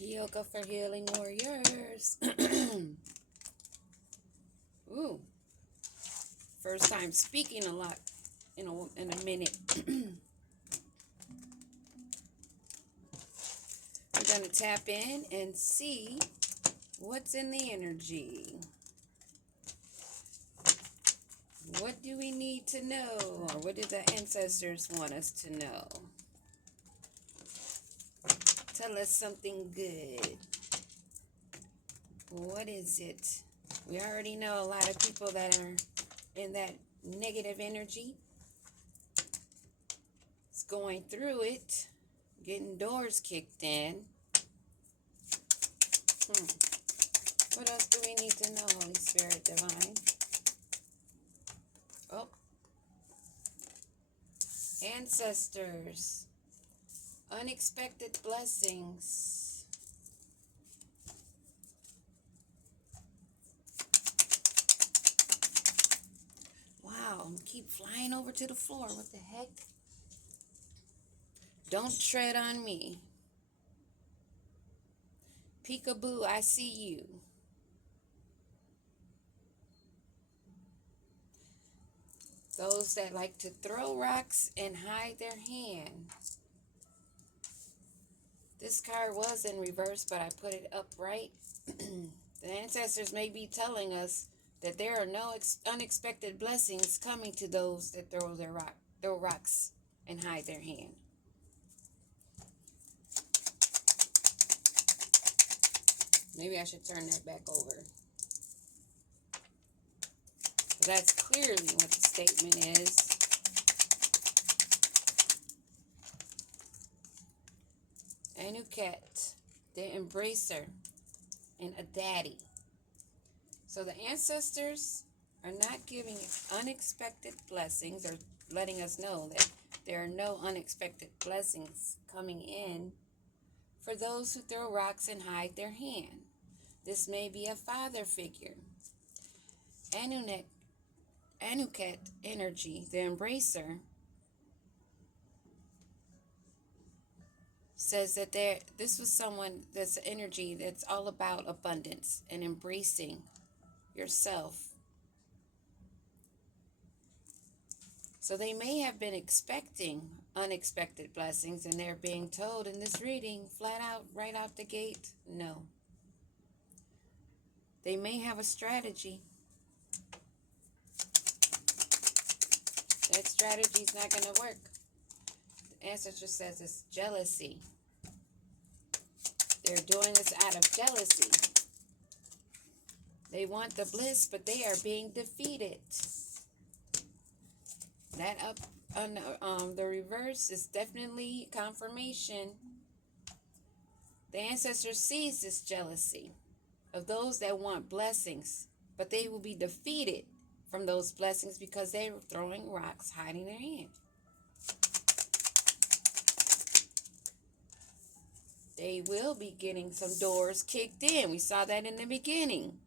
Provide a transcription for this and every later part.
Yoga for Healing Warriors. Ooh, first time speaking a lot in a minute. We're going to tap in and see what's in the energy. What do we need to know? Or what do the ancestors want us to know? Tell us something good. What is it? We already know a lot of people that are in that negative energy. It's going through it, getting doors kicked in. What else do we need to know, Holy Spirit Divine? Oh, ancestors, unexpected blessings. Wow, keep flying over to the floor. What the heck? Don't tread on me. Peekaboo, I see you. Those that like to throw rocks and hide their hand. This card was in reverse, but I put it upright. The ancestors may be telling us that there are no unexpected blessings coming to those that throw rocks and hide their hand. Maybe I should turn that back over. But that's clearly what the statement is. Anuket, the embracer, and a daddy. So the ancestors are not giving unexpected blessings or letting us know that there are no unexpected blessings coming in for those who throw rocks and hide their hand. This may be a father figure. Anuket energy, the embracer, says that this was someone that's energy that's all about abundance and embracing yourself. So they may have been expecting unexpected blessings, and they're being told in this reading, flat out, right out the gate, no. They may have a strategy. That strategy's not going to work. The ancestor says it's jealousy. They're doing this out of jealousy. They want the bliss, but they are being defeated. That up on the reverse is definitely confirmation. The ancestor sees this jealousy of those that want blessings, but they will be defeated from those blessings because they're throwing rocks, hiding their hand. They will be getting some doors kicked in. We saw that in the beginning.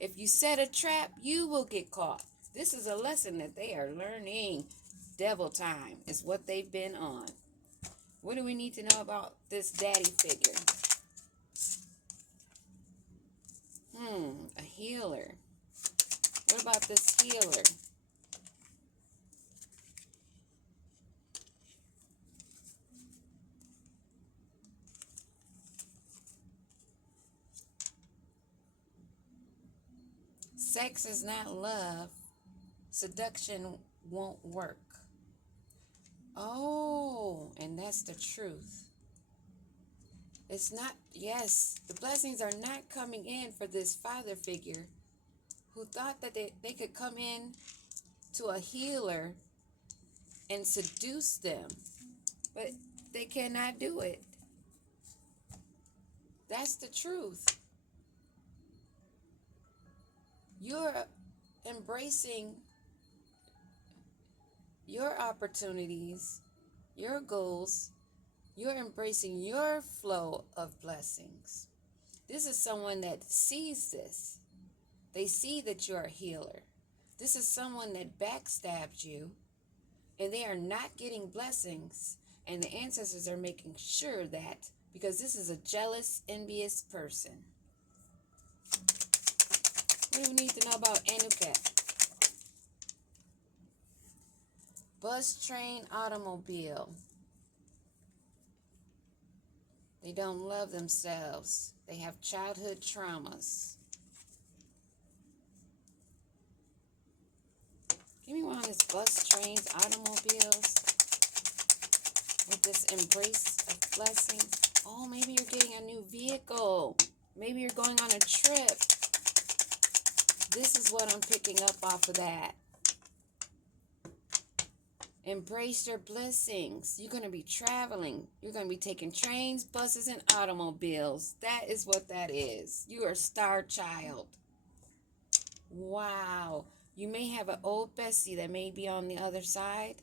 If you set a trap, you will get caught. This is a lesson that they are learning. Devil time is what they've been on. What do we need to know about this daddy figure? A healer. What about this healer? Sex is not love. Seduction won't work. Oh, and that's the truth. It's not, yes, the blessings are not coming in for this father figure who thought that they could come in to a healer and seduce them, but they cannot do it. That's the truth. You're embracing your opportunities, your goals. You're embracing your flow of blessings. This is someone that sees this. They see that you're a healer. This is someone that backstabbed you, and they are not getting blessings, and the ancestors are making sure that because this is a jealous, envious person. What do we need to know about Anuket? Bus, train, automobile. They don't love themselves. They have childhood traumas. Give me one of these bus, trains, automobiles with this embrace of blessings. Oh, maybe you're getting a new vehicle. Maybe you're going on a trip. This is what I'm picking up off of that. Embrace your blessings. You're going to be traveling. You're going to be taking trains, buses, and automobiles. That is what that is. You are a star child. Wow. You may have an old bestie that may be on the other side.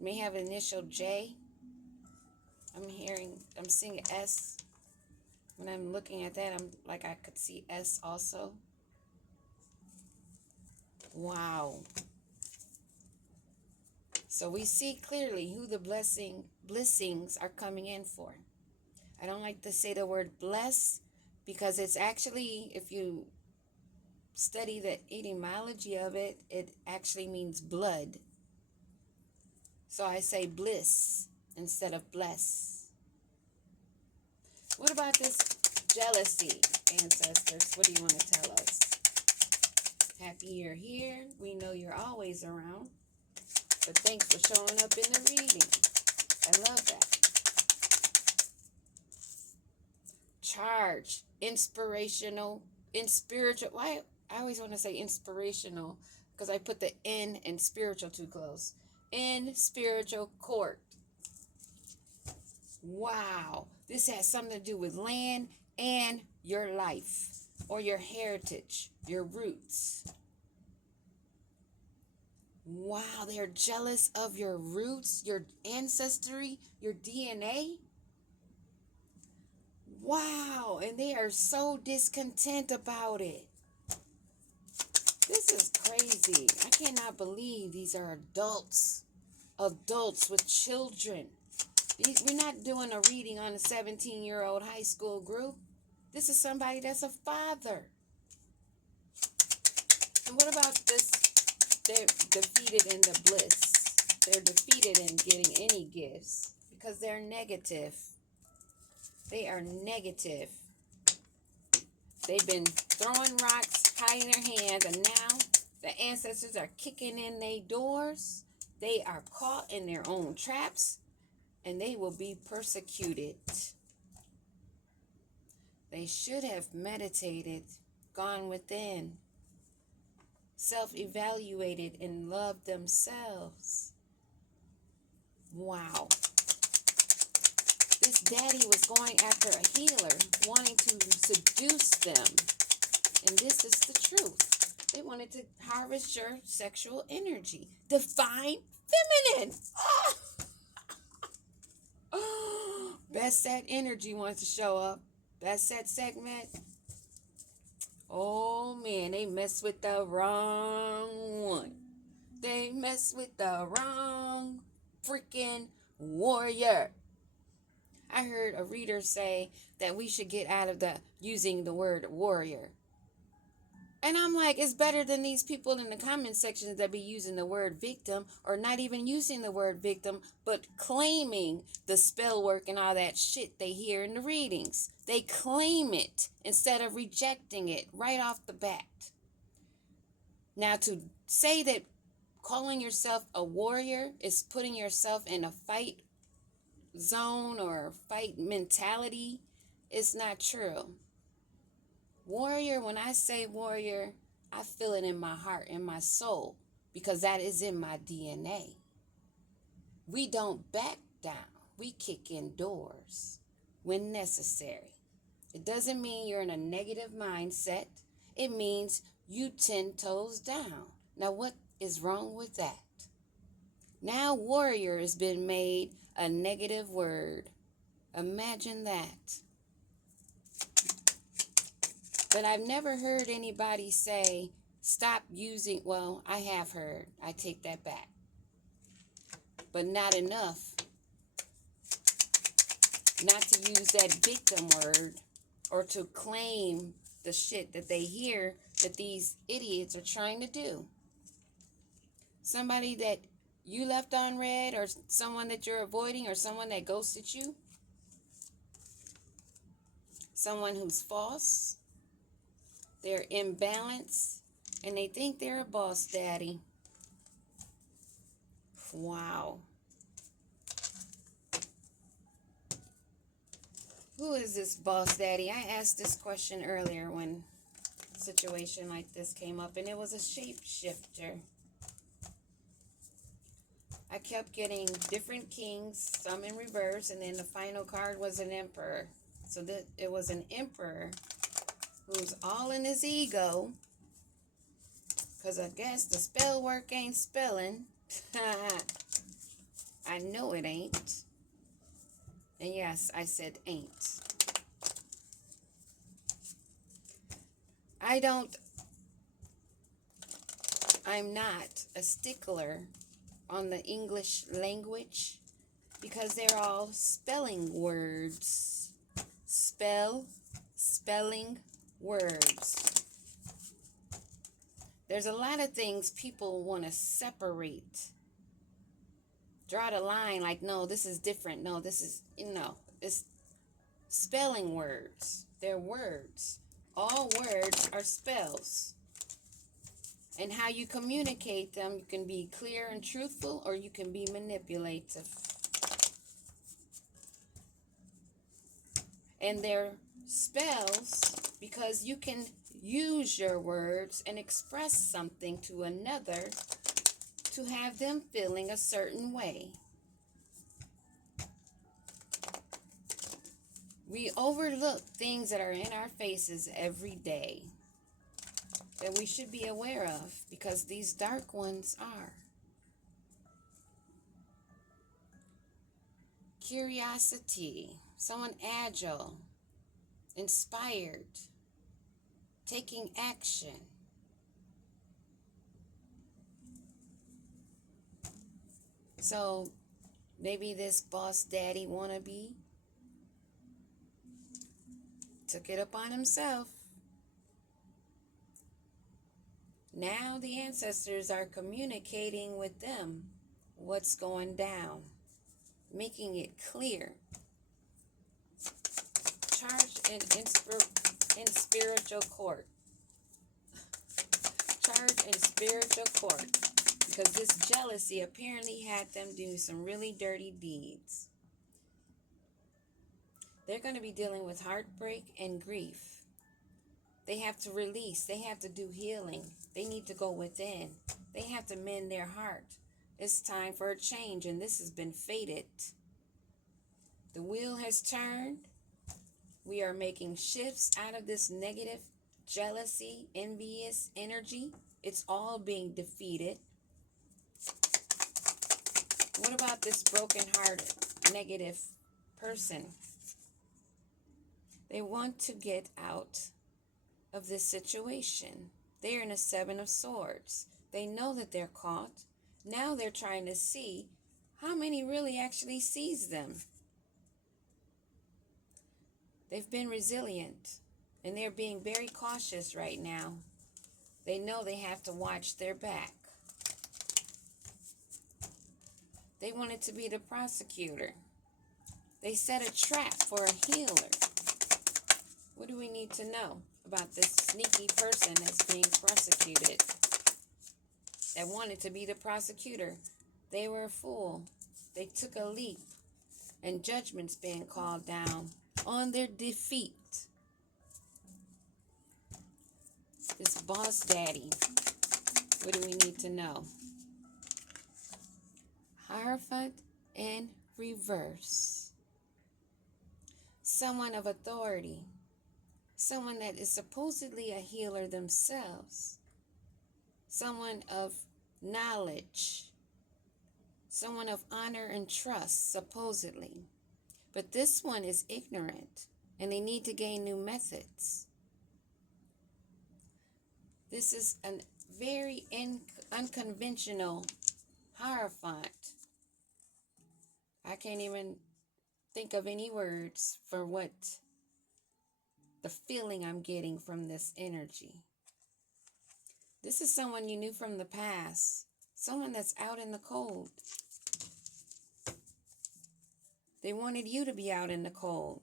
May have an initial J. I'm seeing S. When I'm looking at that, I'm like I could see S also. Wow. So we see clearly who the blessings are coming in for. I don't like to say the word bless because it's actually, if you study the etymology of it, it actually means blood. So I say bliss instead of bless. What about this jealousy, ancestors? What do you want to tell us? Happy you're here. We know you're always around. But thanks for showing up in the reading. I love that. Charge, inspirational, in spiritual. Why? I always want to say inspirational because I put the in and spiritual too close. In spiritual court. Wow. This has something to do with land and your life or your heritage, your roots. Wow, they're jealous of your roots, your ancestry, your DNA. Wow, and they are so discontent about it. This is crazy. I cannot believe these are adults with children. We're not doing a reading on a 17-year-old high school group. This is somebody that's a father. And what about this? They're defeated in the bliss. They're defeated in getting any gifts because they're negative. They are negative. They've been throwing rocks, hiding their hands, and now the ancestors are kicking in their doors. They are caught in their own traps, and they will be persecuted. They should have meditated, gone within, self-evaluated, and loved themselves. Wow. This daddy was going after a healer, wanting to seduce them. And this is the truth. They wanted to harvest your sexual energy. Divine feminine. Best Set Energy wants to show up. Best Set segment. Oh man, they messed with the wrong one. They messed with the wrong freaking warrior. I heard a reader say that we should get out of using the word warrior. And I'm like, it's better than these people in the comment sections that be using the word victim or not even using the word victim, but claiming the spell work and all that shit they hear in the readings. They claim it instead of rejecting it right off the bat. Now, to say that calling yourself a warrior is putting yourself in a fight zone or fight mentality is not true. Warrior, when I say warrior, I feel it in my heart, in my soul, because that is in my DNA. We don't back down. We kick in doors when necessary. It doesn't mean you're in a negative mindset. It means you 10 toes down. Now, what is wrong with that? Now, warrior has been made a negative word. Imagine that. But I've never heard anybody say, stop using, well, I have heard. I take that back. But not enough. not to use that victim word or to claim the shit that they hear that these idiots are trying to do. Somebody that you left on red, or someone that you're avoiding, or someone that ghosted you, someone who's false, they're imbalanced, and they think they're a boss daddy. Wow. Who is this boss daddy? I asked this question earlier when a situation like this came up, and it was a shapeshifter. I kept getting different kings, some in reverse, and then the final card was an emperor. So that it was an emperor who's all in his ego, because I guess the spell work ain't spelling. I know it ain't. And yes, I said ain't. I'm not a stickler on the English language because they're all spelling words. Spelling words. There's a lot of things people want to separate. Draw the line like, no, this is different. No, this is, it's spelling words. They're words. All words are spells. And how you communicate them, you can be clear and truthful, or you can be manipulative. And they're spells because you can use your words and express something to another to have them feeling a certain way. We overlook things that are in our faces every day that we should be aware of because these dark ones are. Curiosity, someone agile, inspired, taking action. So maybe this boss daddy wannabe took it upon himself. Now the ancestors are communicating with them what's going down, making it clear. Charged in spiritual court. Charged in spiritual court. Because this jealousy apparently had them do some really dirty deeds. They're going to be dealing with heartbreak and grief. They have to release. They have to do healing. They need to go within. They have to mend their heart. It's time for a change, and this has been fated. The wheel has turned. We are making shifts out of this negative jealousy, envious energy. It's all being defeated. What about this broken-hearted, negative person? They want to get out of this situation. They're in a 7 of Swords. They know that they're caught. Now they're trying to see how many really actually sees them. They've been resilient, and they're being very cautious right now. They know they have to watch their back. They wanted to be the prosecutor. They set a trap for a healer. What do we need to know about this sneaky person that's being prosecuted? That wanted to be the prosecutor. They were a fool. They took a leap, and judgment's being called down on their defeat. This boss daddy. What do we need to know? Hierophant in reverse. Someone of authority. Someone that is supposedly a healer themselves. Someone of knowledge. Someone of honor and trust, supposedly. But this one is ignorant, and they need to gain new methods. This is a very unconventional Hierophant. I can't even think of any words for what the feeling I'm getting from this energy. This is someone you knew from the past, someone that's out in the cold. They wanted you to be out in the cold,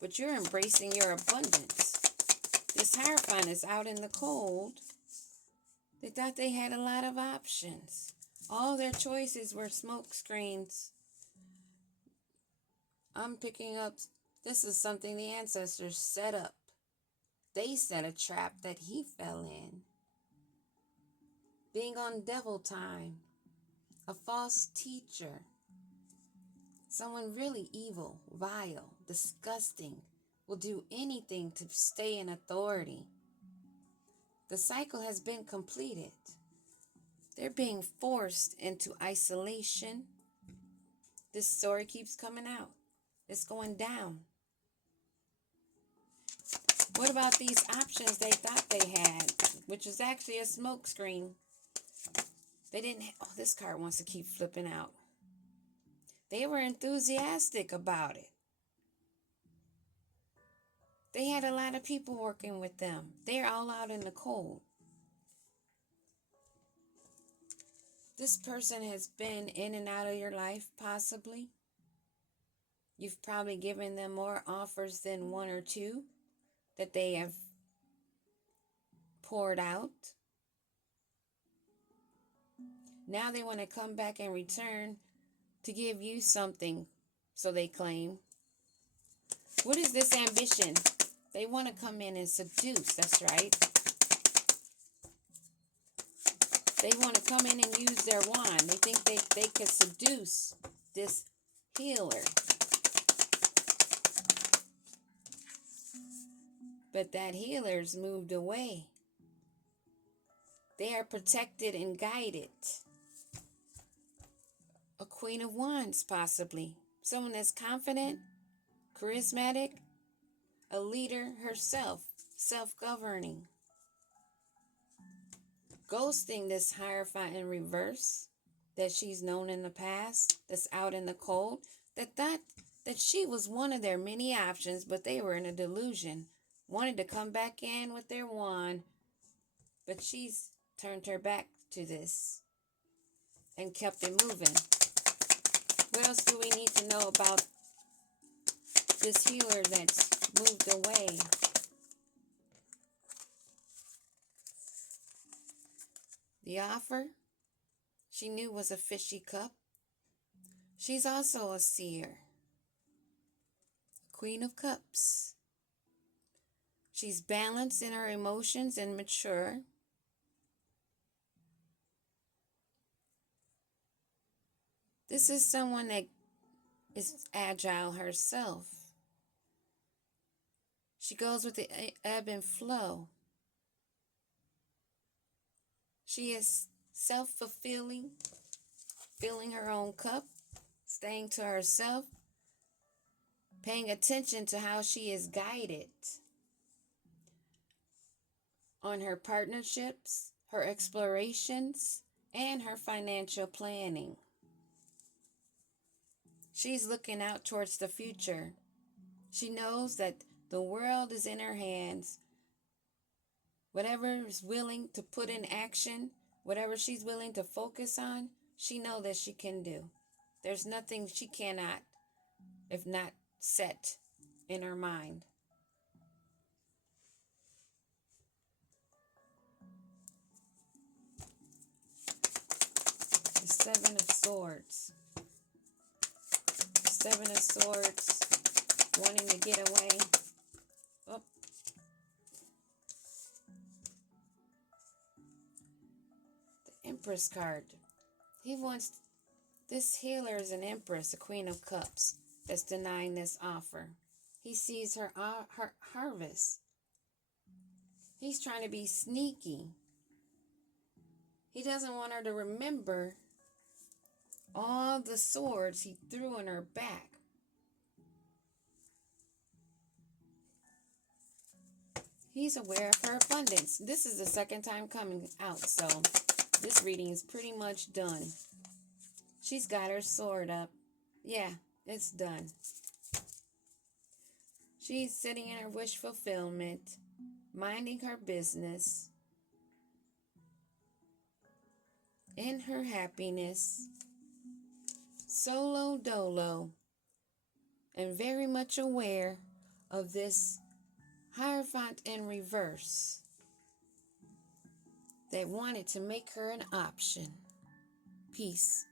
but you're embracing your abundance. This Hierophant is out in the cold. They thought they had a lot of options. All their choices were smoke screens. I'm picking up, this is something the ancestors set up. They set a trap that he fell in. Being on devil time, a false teacher, someone really evil, vile, disgusting, will do anything to stay in authority. The cycle has been completed. They're being forced into isolation. This story keeps coming out. It's going down. What about these options they thought they had, which is actually a smoke screen? They didn't oh, this card wants to keep flipping out. They were enthusiastic about it. They had a lot of people working with them. They're all out in the cold. This person has been in and out of your life, possibly. You've probably given them more offers than one or two that they have poured out. Now they want to come back and return to give you something, so they claim. What is this ambition? They want to come in and seduce, that's right. They want to come in and use their wand. They think they could seduce this healer. But that healer's moved away. They are protected and guided. A Queen of Wands, possibly. Someone that's confident, charismatic, a leader herself, self-governing. Ghosting this Hierophant in reverse that she's known in the past, that's out in the cold, that thought that she was one of their many options, but they were in a delusion. Wanted to come back in with their wand, but she's turned her back to this and kept it moving. What else do we need to know about this healer that's moved away? The offer she knew was a fishy cup. She's also a seer, Queen of Cups. She's balanced in her emotions and mature. This is someone that is agile herself. She goes with the ebb and flow. She is self-fulfilling, filling her own cup, staying to herself, paying attention to how she is guided on her partnerships, her explorations, and her financial planning. She's looking out towards the future. She knows that the world is in her hands. Whatever is willing to put in action, whatever she's willing to focus on, she knows that she can do. There's nothing she cannot, if not set in her mind. The Seven of Swords. The Seven of Swords, wanting to get away. Oh. The Empress card. He wants, this healer is an Empress, a Queen of Cups, that's denying this offer. He sees her harvest. He's trying to be sneaky. He doesn't want her to remember all the swords he threw in her back. He's aware of her abundance. This is the second time coming out, so this reading is pretty much done. She's got her sword up. Yeah, it's done. She's sitting in her wish fulfillment, minding her business, in her happiness, solo dolo, and very much aware of this Hierophant in reverse that wanted to make her an option. Peace.